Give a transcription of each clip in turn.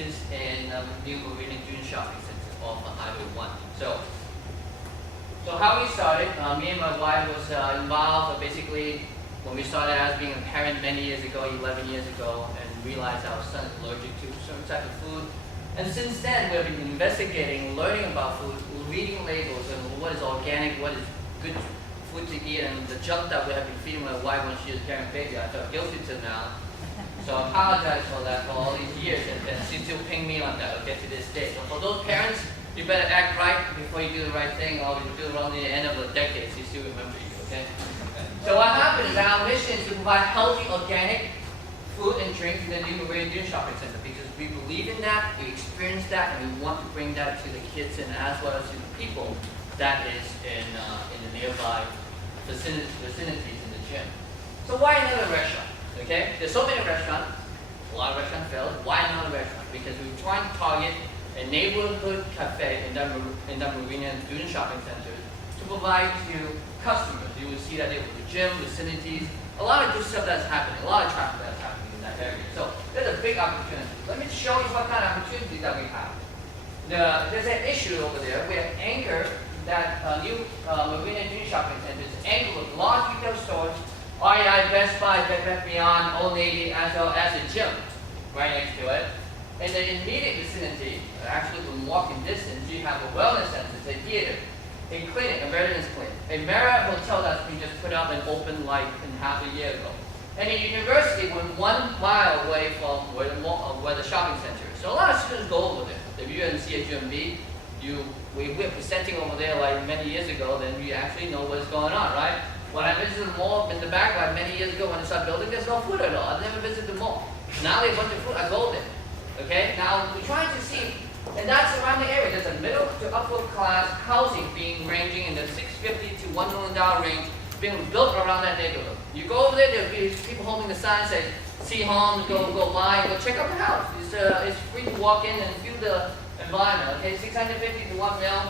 locations in new Marina June Shopping Center off of Highway 1. So how we started, me and my wife was involved basically when we started as being a parent many years ago, 11 years ago, and realized our son is allergic to certain type of food. And since then, we have been investigating, learning about food, reading labels, and what is organic, what is good food to eat, and the junk that we have been feeding my wife when she was carrying a baby. I feel guilty to now. So I apologize for that for all these years, and she still ping me on that, okay, to this day. So for those parents, you better act right before you do the right thing, or you do it wrong at the end of the decade, she still remember you, okay? So what happens is our mission is to provide healthy, organic food and drink in the new Marina June Shopping Center because we believe in that, we experience that, and we want to bring that to the kids and as well as to the people that is in the nearby vicinities in the gym. So why another restaurant? Okay, there's so many restaurants, a lot of restaurants fail. Why another restaurant? Because we're trying to target a neighborhood cafe in that Marina June Shopping Center to provide to customers. You will see that there was a gym, vicinities, a lot of good stuff that's happening, a lot of traffic that's happening in that area. So there's a big opportunity. Let me show you what kind of opportunity that we have. There's an issue over there. We have Anchor, that new Marina June Shopping Center is anchored with large retail stores, REI, Best Buy, Bed Bath Beyond, Old Navy, as well as a gym right next to it. In the immediate vicinity, actually within walking distance, you have a wellness center, a theater, a clinic, a veterans clinic, a Marriott hotel that's been just put up and opened like in half a year ago. And a university when 1 mile away from where the shopping center is. So a lot of students go over there. If you didn't see a GMB, we're presenting over there like many years ago, then you actually know what's going on, right? When I visited the mall in the back like many years ago when I started building, there's no food at all. I've never visited the mall. Now they have a bunch of food, I go there. Okay, now we're trying to see, and that's around the area. There's a middle to upper class housing being ranging in the $650 to $1 million range, being built around that neighborhood. You go over there, there'll be people holding the sign saying, see homes, go buy, go check out the house. It's free to walk in and view the environment. Okay, $650 to $1 million.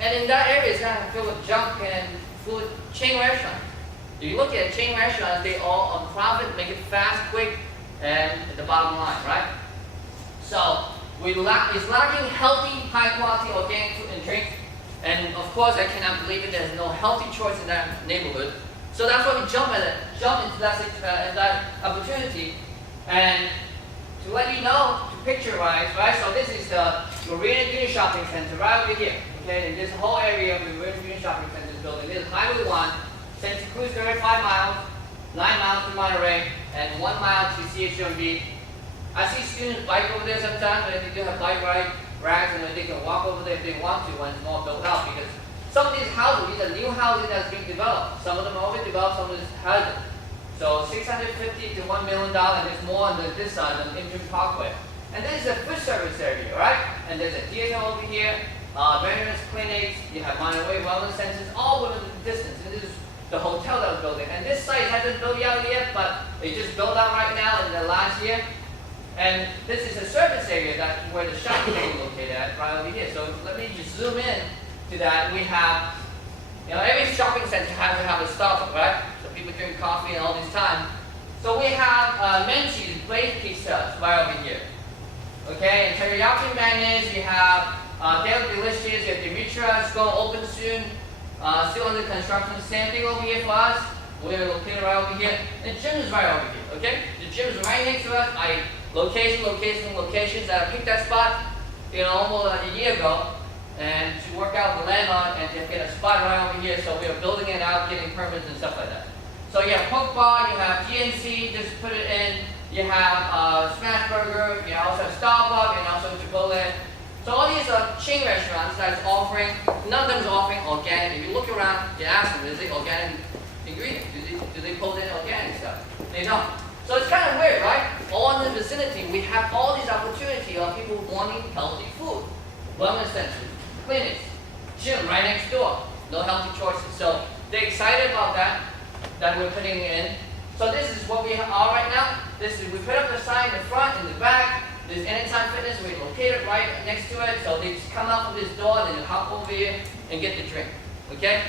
And in that area, it's kind of filled with junk and food chain restaurants. If you look at chain restaurants, they all on profit, make it fast, quick, and at the bottom line, right? So it's lacking healthy, high quality organic food and drink. And of course, I cannot believe it. There's no healthy choice in that neighborhood. So that's why we jump into that opportunity. And to let you know, to picture-wise, right? So this is the Marina June Shopping Center right over here. Okay, and this whole area of the Marina June Shopping Center is building. This is Highway 1, Santa Cruz 35 miles, 9 miles to Monterey, and 1 mile to CHMB. I see students bike over there sometimes, but they do have bike racks, and they can walk over there if they want to when it's more built out. Because some of these houses, these are new houses that's being developed. Some of them are already developed, some of them hasn't. So $650 to $1 million, there's more on this side than Imperial Parkway. And this is a food service area, right? And there's a theater over here, veterans clinics, you have Monterey wellness centers, all within the distance. And this is the hotel that was building. And this site hasn't built out yet, but it just built out right now in the last year. And this is a service area that's where the shopping center is located at, right over here. So let me just zoom in to that. We have, every shopping center has to have a Starbucks, right? So people drink coffee and all this time. So we have Menchie's Blazed Pizzas right over here. Okay, and teriyaki mayonnaise, you have Daily Delicious, you have Dimitra's going to open soon, still under construction. Same thing over here for us. We're located right over here. And the gym is right over here, okay? The gym is right next to us. Locations that I picked that spot, almost a year ago, and to work out the landlord and to get a spot right over here. So we are building it out, getting permits and stuff like that. So you have Poke Bar, you have GNC, just put it in. You have Smash Burger, you also have Starbucks, and also Chipotle. So all these are chain restaurants that's offering, none of them is offering organic. If you look around, you ask them, is it organic ingredient? Do they put in organic stuff? They don't. So it's kind of weird, right? All in the vicinity, we have all these opportunity of people wanting healthy food. Wellness centers, clinics, gym right next door. No healthy choices. So they're excited about that we're putting in. So this is what we are right now. We put up the sign in the front, in the back. There's Anytime Fitness. We're located right next to it. So they just come out from this door and then hop over here and get the drink. Okay?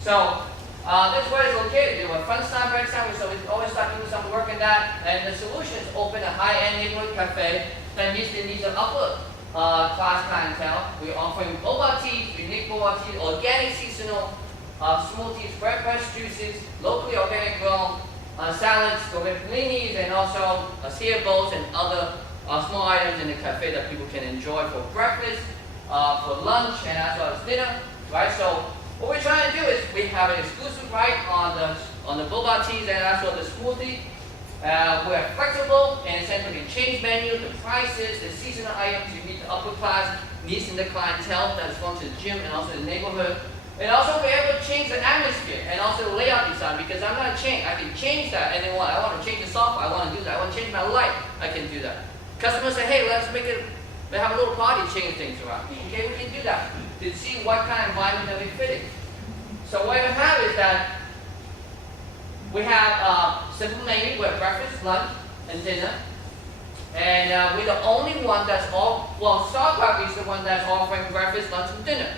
So This is where it's located. We're front side, back side, so we always start doing some work in that. And the solution is open a high-end neighborhood cafe that meets the needs of upper class clientele. We're offering boba teas, unique boba teas, organic seasonal smoothies, breakfast juices, locally organic grown salads, gourmet paninis, and also cereal bowls and other small items in the cafe that people can enjoy for breakfast, for lunch, and as well as dinner. Right? So what we're trying to do is we have an exclusive right on the boba teas and as well the smoothie. We're flexible and essentially can change menu, the prices, the seasonal items to meet the upper class needs in the clientele that's going to the gym and also the neighborhood. And also we're able to change the atmosphere and also the layout design because I'm not change. I can change that anyone. I want to change the software. I want to do that. I want to change my light. I can do that. Customers say, hey, let's have a little party, change things around. Okay, we can do that to see what kind of environment that we fit in. So what we have is that we have simple menu. We have breakfast, lunch, and dinner. And we're the only one that's Starbucks is the one that's offering breakfast, lunch, and dinner.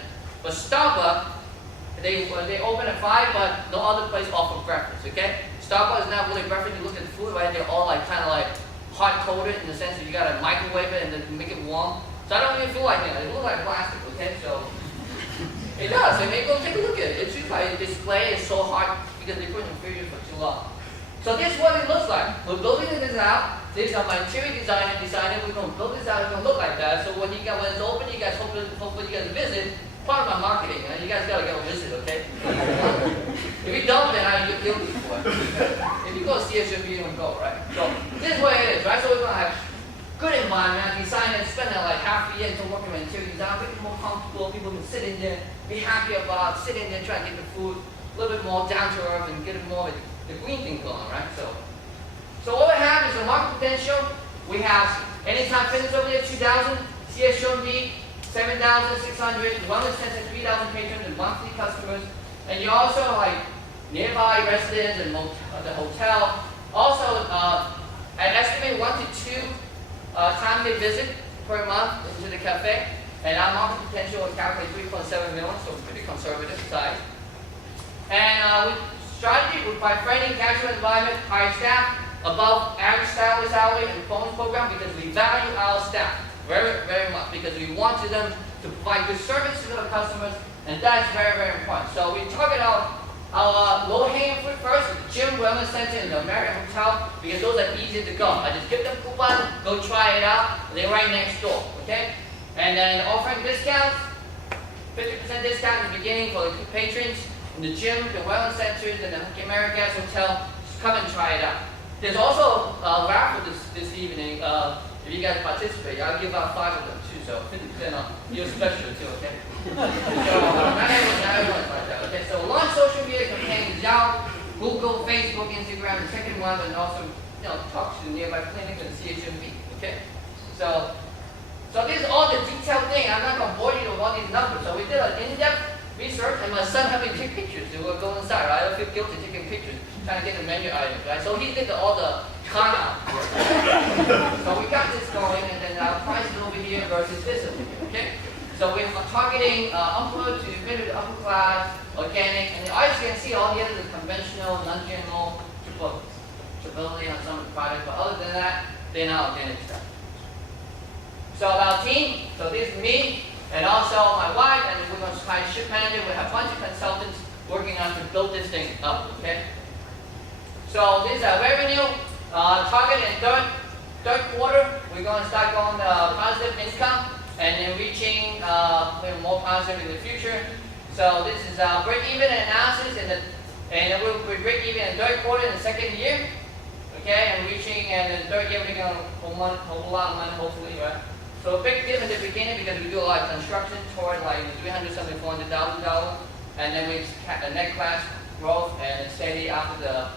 But Starbucks, they open at 5, but no other place offers breakfast, okay? Starbucks is not really breakfast. You look at the food, right? They're all like kind of like hot-coated in the sense that you got to microwave it and then make it warm. So I don't even feel like it. It looks like plastic, okay? So it does. I mean, go take a look at it. It's just like the display is so hot because they put it in the freezer for too long. So this is what it looks like. We're building this out. This is our interior designer. We're going to build this out. It's going to look like that. So when it's open, you guys hopefully you guys visit. Part of my marketing. You guys got to go visit, okay? If you don't, then you're guilty for it. If you go see CSUV, you don't go, right? So this is what it is, right? So we're going to have good environment. Design and spend like half a year to work on interior design. Make it more comfortable. People can sit in there, be happy about sitting there, trying to get the food a little bit more down to earth and get it more the green thing going, right? So what we have is the market potential. We have Anytime Fitness over there, 2,000, CSUV, 7,600, wellness center, 3,000 patrons and monthly customers. And you also like nearby residents and the hotel. Also, I estimate 1 to 2 times they visit per month into the cafe. And our market potential is calculated 3.7 million, so pretty conservative size. And with strategy, we provide friendly, casual environment, high staff, above average salary and bonus program because we value our staff very, very much because we want them to provide good service to our customers, and that's very, very important. So we target our low-hanging fruit first, the gym, wellness center, and the Marriott Hotel because those are easy to go. I just give them coupon, go try it out, and they're right next door, okay? And then offering discounts, 50% discount in the beginning for the patrons in the gym, the wellness centers, and the Marriott Hotel. Just come and try it out. There's also a raffle this evening. If you guys participate, I'll give out 5 of them too, so 50% off. You're special too, okay? So not everyone's like that, okay? So launch social media campaigns, Yahoo, Google, Facebook, Instagram, the second one, and also talk to nearby clinics and CHMV, okay? So this is all the detailed thing. I'm not going to bore you with all these numbers. So we did an in-depth research, and my son helped me take pictures. So we'll go inside, right? I don't feel guilty taking pictures, trying to get the menu items, right? So he did all the count. So we got this going, and then our price is over here versus this over here, okay? So we're targeting upper to middle to upper class, organic, and as you can see, all the others are conventional, non-GMO, traceability on some of the products, but other than that, they're not organic stuff. So our team, so this is me, and also my wife, and we're going to hire a ship manager. We have a bunch of consultants working on to build this thing up, okay? So this is our revenue. Target in third quarter, we're going to start going positive income and then reaching more positive in the future. So this is our break-even analysis, and then we'll break even in third quarter in the second year, okay? And reaching in the third year, we're going to hold a lot of money, hopefully, right? So a big dip in the beginning because we do a lot of construction toward like $300,000, $400,000, and then we net class growth and steady after the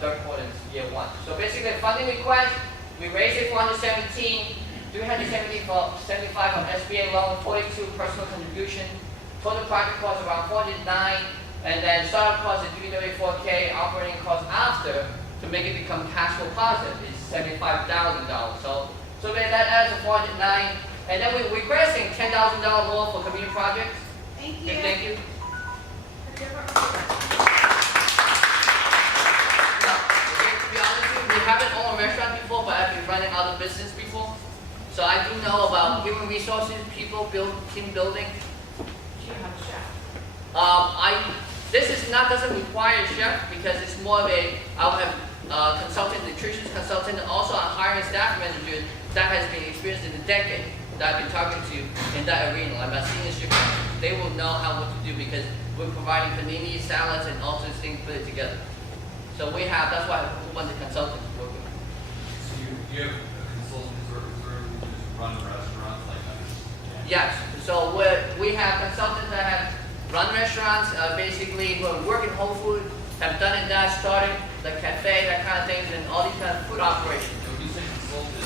third quarter, year 1. So basically, funding request, we raised it 417, 375 on SBA loan, 42 personal contribution. Total project cost around 409, and then startup cost is $334K. Operating cost after to make it become cash flow positive is $75,000. So that adds to 409, and then we're requesting $10,000 more for community projects. Thank you. Okay, thank you. running other business before. So I do know about human resources, people, team building. Do you have a chef? This is not doesn't require a chef because it's more of a I'll have consultant, nutrition consultant, and also a hiring staff manager that has been experienced in a decade that I've been talking to in that arena. Like my senior chef, they will know what to do because we're providing panini, salads, and all sorts of things put it together. So we have that's why a whole bunch of consultants working. So you have a consultant who just run restaurants like that? Yes. So we have consultants that have run restaurants, basically who are working Whole Food, have done it that, started the cafe, that kind of things, and all these kind of food operations. So when you say consultant,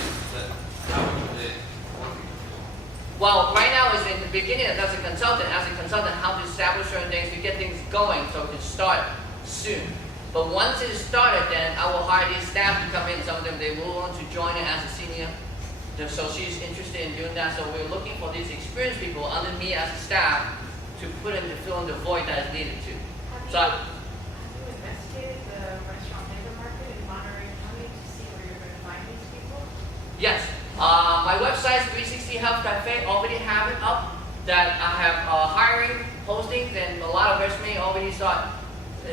how would they work? Well, right now is in the beginning as a consultant, how to establish certain things, to get things going so it can start soon. But once it is started, then I will hire these staff to come in. Some of them, they will want to join it as a senior. So she's interested in doing that. So we're looking for these experienced people under me as a staff to put in to fill in the void that is needed to. Have you investigated the restaurant labor market in Monterey County to see where you're going to find these people? Yes. My website, 360 Health Café, already have it up. That I have hiring postings and a lot of resume already start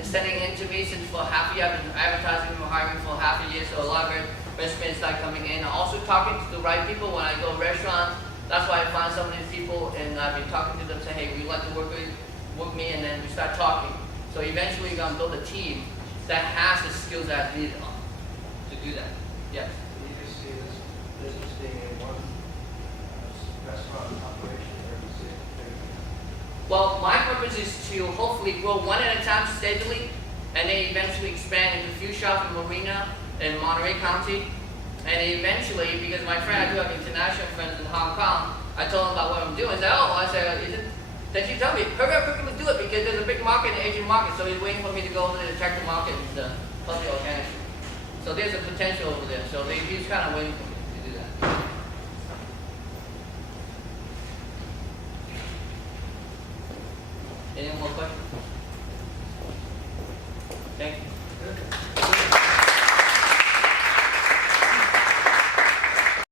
sending in to me since for half a year. I've been advertising and hiring for half a year, so a lot of resumes start coming in. I'm also talking to the right people when I go to restaurants. That's why I find some of these people and I've been talking to them, say, hey, would you like to work with me? And then we start talking. So eventually we're going to build a team that has the skills that's needed to do that. Yes. You can see this business being in one restaurant operation every city. Well, my purpose is to hopefully grow one at a time steadily and then eventually expand into a few shops in Marina and Monterey County. And eventually, because my friend, I do have international friends in Hong Kong, I told him about what I'm doing. I said, then she told me, hurry up, quickly do it because there's a big market in the Asian market. So he's waiting for me to go over there to check the market and plus the organic. So there's a potential over there. So he's kind of waiting for me to do that. Any more questions? Thank you.